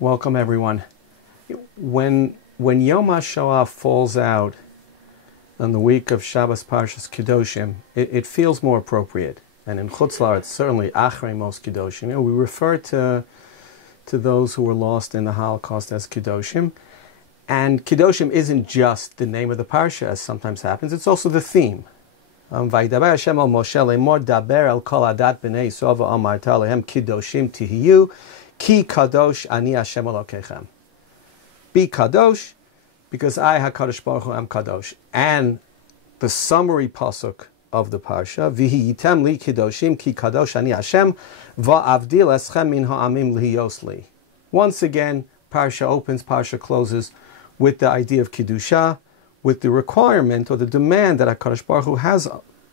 Welcome everyone. When Yom HaShoah falls out on the week of Shabbos Parashat Kdoshim, it feels more appropriate. And in Chutz La'aretz, certainly Achreinos Kdoshim. We refer to those who were lost in the Holocaust as Kdoshim. And Kdoshim isn't just the name of the parsha, as sometimes happens. It's also the theme. Vaydaber Hashem al Moshe lemor daber el kol adat b'nei Yisrael v'amarta lehem Kdoshim tihiyu ki kadosh ani Hashem Elokechem. Be kadosh, because I, HaKadosh Baruch Hu, am kadosh. And the summary pasuk of the parsha, V'hi yitem li Kdoshim ki kadosh ani Hashem va'avdil eschem min ha'amim lihiyos li. Once again, parsha opens, parsha closes with the idea of Kiddusha, with the requirement or the demand that HaKadosh Baruch Hu has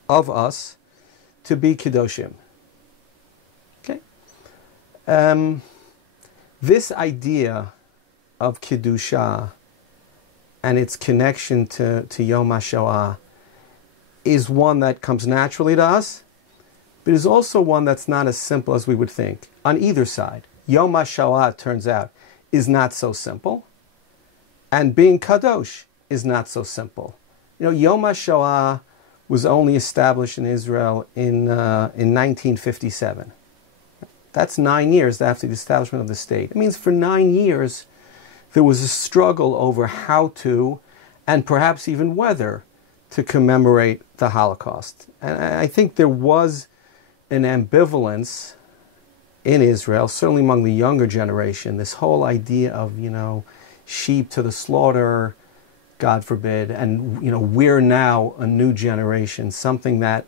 of us to be Kdoshim. Okay? This idea of Kiddusha and its connection to Yom HaShoah is one that comes naturally to us, but is also one that's not as simple as we would think. On either side, Yom HaShoah, it turns out, is not so simple, and being Kadosh is not so simple. Yom HaShoah was only established in Israel in 1957. That's 9 years after the establishment of the state. It means for 9 years, there was a struggle over how to, and perhaps even whether, to commemorate the Holocaust. And I think there was an ambivalence in Israel, certainly among the younger generation, this whole idea of, sheep to the slaughter, God forbid, and we're now a new generation, something that,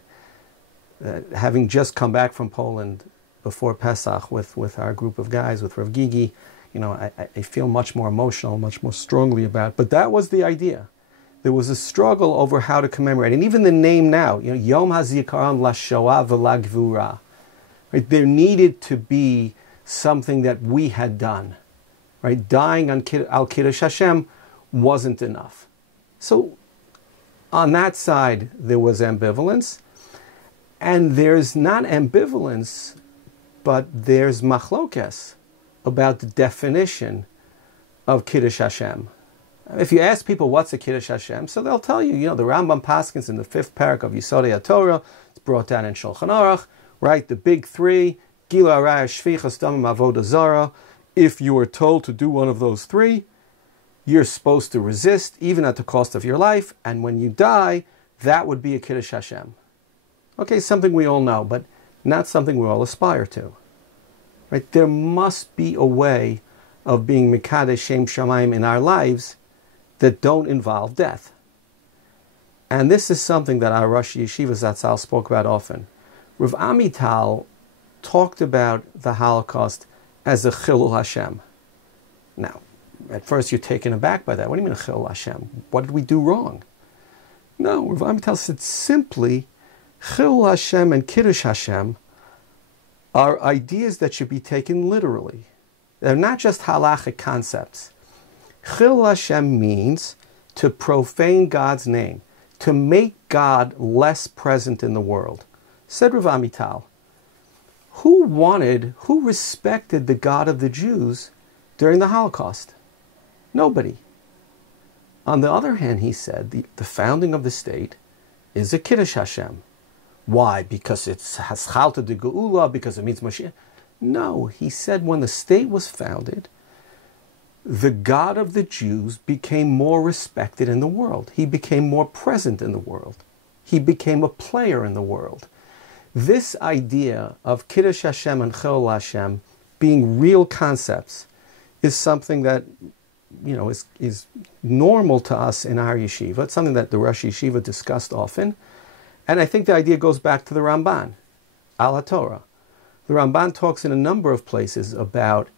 having just come back from Poland before Pesach with our group of guys, with Rav Gigi, I feel much more emotional, much more strongly about. But that was the idea. There was a struggle over how to commemorate, and even the name now, Yom HaZikaron LaShoah VeLaGvura. Right? There needed to be something that we had done. Right? Dying on Al Kiddush Hashem wasn't enough. So on that side, there was ambivalence. And there's not ambivalence, but there's machlokes about the definition of Kiddush Hashem. If you ask people what's a Kiddush Hashem, so they'll tell you, the Rambam Paskins in the 5th parak of Yisodei HaTorah, it's brought down in Shulchan Aruch, right? The big three, Gilu Araya, Shvichas Damim, Avodah Zarah. If you are told to do one of those three, you're supposed to resist, even at the cost of your life, and when you die, that would be a Kiddush Hashem. Okay, something we all know, but not something we all aspire to. Right? There must be a way of being Mekadesh Shem Shamayim in our lives that don't involve death. And this is something that our Rosh Yeshiva Zatzal spoke about often. Rav Amital talked about the Holocaust as a Chilul Hashem. Now, at first you're taken aback by that. What do you mean a Chilul Hashem? What did we do wrong? No, Rav Amital said simply, Chilul Hashem and Kiddush Hashem are ideas that should be taken literally. They're not just halachic concepts. Chilul Hashem means to profane God's name, to make God less present in the world. Said Rav Amital, who respected the God of the Jews during the Holocaust? Nobody. On the other hand, he said, the founding of the state is a Kiddush Hashem. Why? Because it's Haschalta de Geula, because it means Mashiach? No, he said when the state was founded, the God of the Jews became more respected in the world. He became more present in the world. He became a player in the world. This idea of Kiddush Hashem and Chilul Hashem being real concepts is something that, is normal to us in our yeshiva. It's something that the Rosh Yeshiva discussed often. And I think the idea goes back to the Ramban, Al HaTorah. The Ramban talks in a number of places about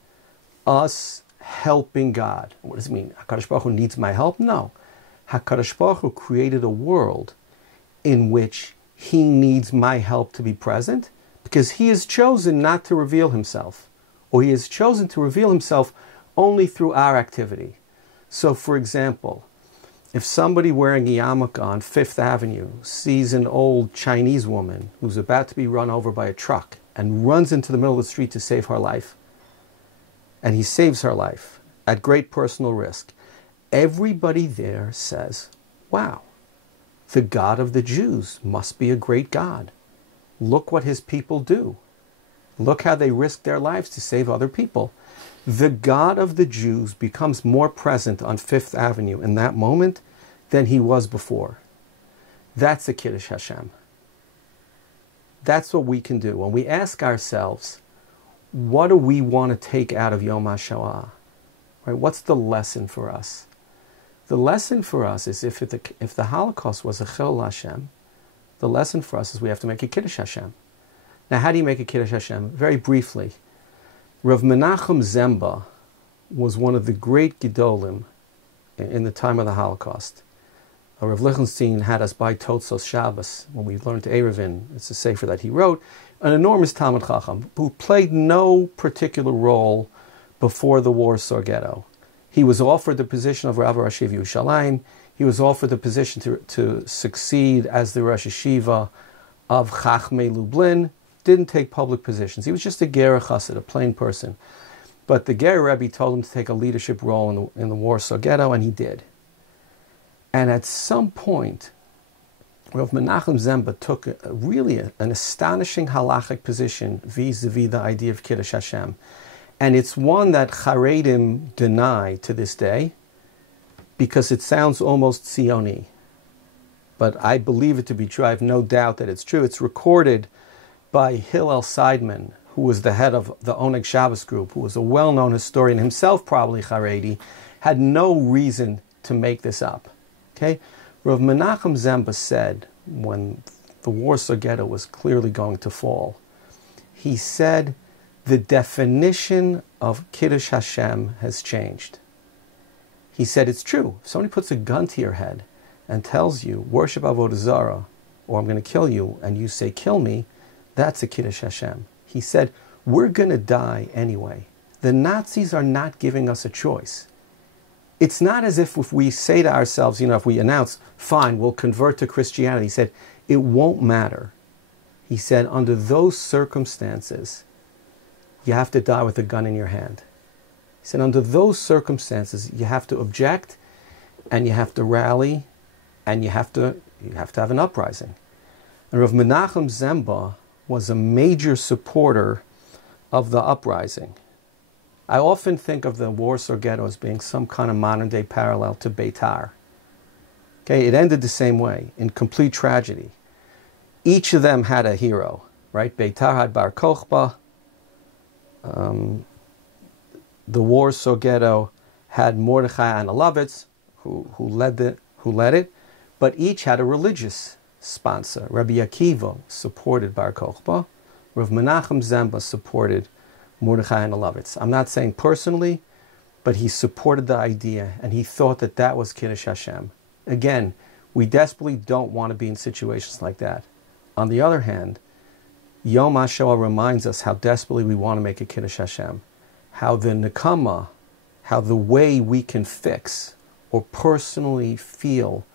us helping God. What does it mean? HaKadosh Baruch Hu needs my help? No. HaKadosh Baruch Hu created a world in which He needs my help to be present because He has chosen not to reveal Himself, or He has chosen to reveal Himself only through our activity. So, for example, If somebody wearing a yarmulke on Fifth Avenue sees an old Chinese woman who's about to be run over by a truck and runs into the middle of the street to save her life, and he saves her life at great personal risk, everybody there says, wow, the God of the Jews must be a great God. Look what his people do. Look how they risk their lives to save other people. The God of the Jews becomes more present on Fifth Avenue in that moment than he was before. That's a Kiddush Hashem. That's what we can do. When we ask ourselves, what do we want to take out of Yom HaShoah? Right? What's the lesson for us? The lesson for us is if the Holocaust was a Chil Hashem, the lesson for us is we have to make a Kiddush Hashem. Now, how do you make a Kiddush Hashem? Very briefly, Rav Menachem Zemba was one of the great Gedolim in the time of the Holocaust. Rav Lichtenstein had us buy Totzos Shabbos when we learned Eruvin. It's a sefer that he wrote. An enormous Talmud Chacham who played no particular role before the Warsaw Ghetto. He was offered the position of Rav Rashi of Yerushalayim. He was offered the position to succeed as the Rosh Yeshiva of Chachmei Lublin. Didn't take public positions. He was just a Ger Chassid, a plain person. But the Ger Rebbe told him to take a leadership role in the Warsaw Ghetto, and he did. And at some point, Rav Menachem Zemba took an astonishing halachic position vis-a-vis the idea of Kiddush Hashem. And it's one that Charedim deny to this day because it sounds almost Zioni. But I believe it to be true. I have no doubt that it's true. It's recorded by Hillel Seidman, who was the head of the Oneg Shabbos group, who was a well-known historian, himself probably Haredi, had no reason to make this up. Okay? Rav Menachem Zemba said, when the Warsaw Ghetto was clearly going to fall, he said, the definition of Kiddush Hashem has changed. He said, it's true. If somebody puts a gun to your head and tells you, worship Avodah Zarah, or I'm going to kill you, and you say, kill me, that's a Kiddush Hashem. He said, we're going to die anyway. The Nazis are not giving us a choice. It's not as if we say to ourselves, if we announce, fine, we'll convert to Christianity. He said, it won't matter. He said, under those circumstances, you have to die with a gun in your hand. He said, under those circumstances, you have to object, and you have to rally, and you have to have an uprising. And Rav Menachem Zemba was a major supporter of the uprising. I often think of the Warsaw Ghetto as being some kind of modern-day parallel to Beitar. Okay, it ended the same way, in complete tragedy. Each of them had a hero, right? Beitar had Bar Kochba. The Warsaw Ghetto had Mordechai Analovitz, who led it, but each had a religious sponsor. Rabbi Akiva supported Bar Kochba. Rav Menachem Zemba supported Mordechai Analovitz. I'm not saying personally, but he supported the idea, and he thought that that was Kiddush Hashem. Again, we desperately don't want to be in situations like that. On the other hand, Yom HaShoah reminds us how desperately we want to make a Kiddush Hashem. How the nekama, how the way we can fix or personally feel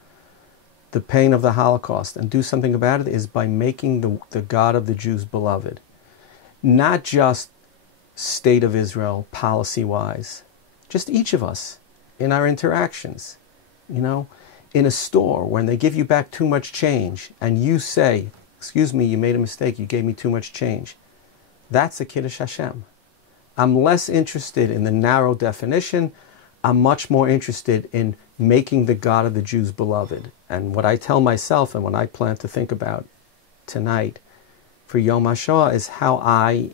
the pain of the Holocaust and do something about it is by making the God of the Jews beloved. Not just State of Israel, policy-wise. Just each of us in our interactions. In a store, when they give you back too much change and you say, excuse me, you made a mistake, you gave me too much change. That's a Kiddush Hashem. I'm less interested in the narrow definition. I'm much more interested in making the God of the Jews beloved. And what I tell myself and what I plan to think about tonight for Yom HaShoah is how I,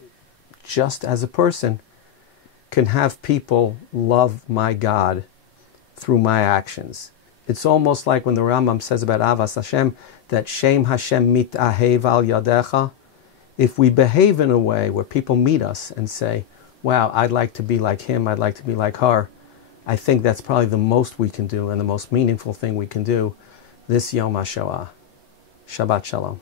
just as a person, can have people love my God through my actions. It's almost like when the Rambam says about Avas Hashem, that Shem Hashem mitahev al yadecha. If we behave in a way where people meet us and say, wow, I'd like to be like him, I'd like to be like her, I think that's probably the most we can do and the most meaningful thing we can do this Yom HaShoah. Shabbat Shalom.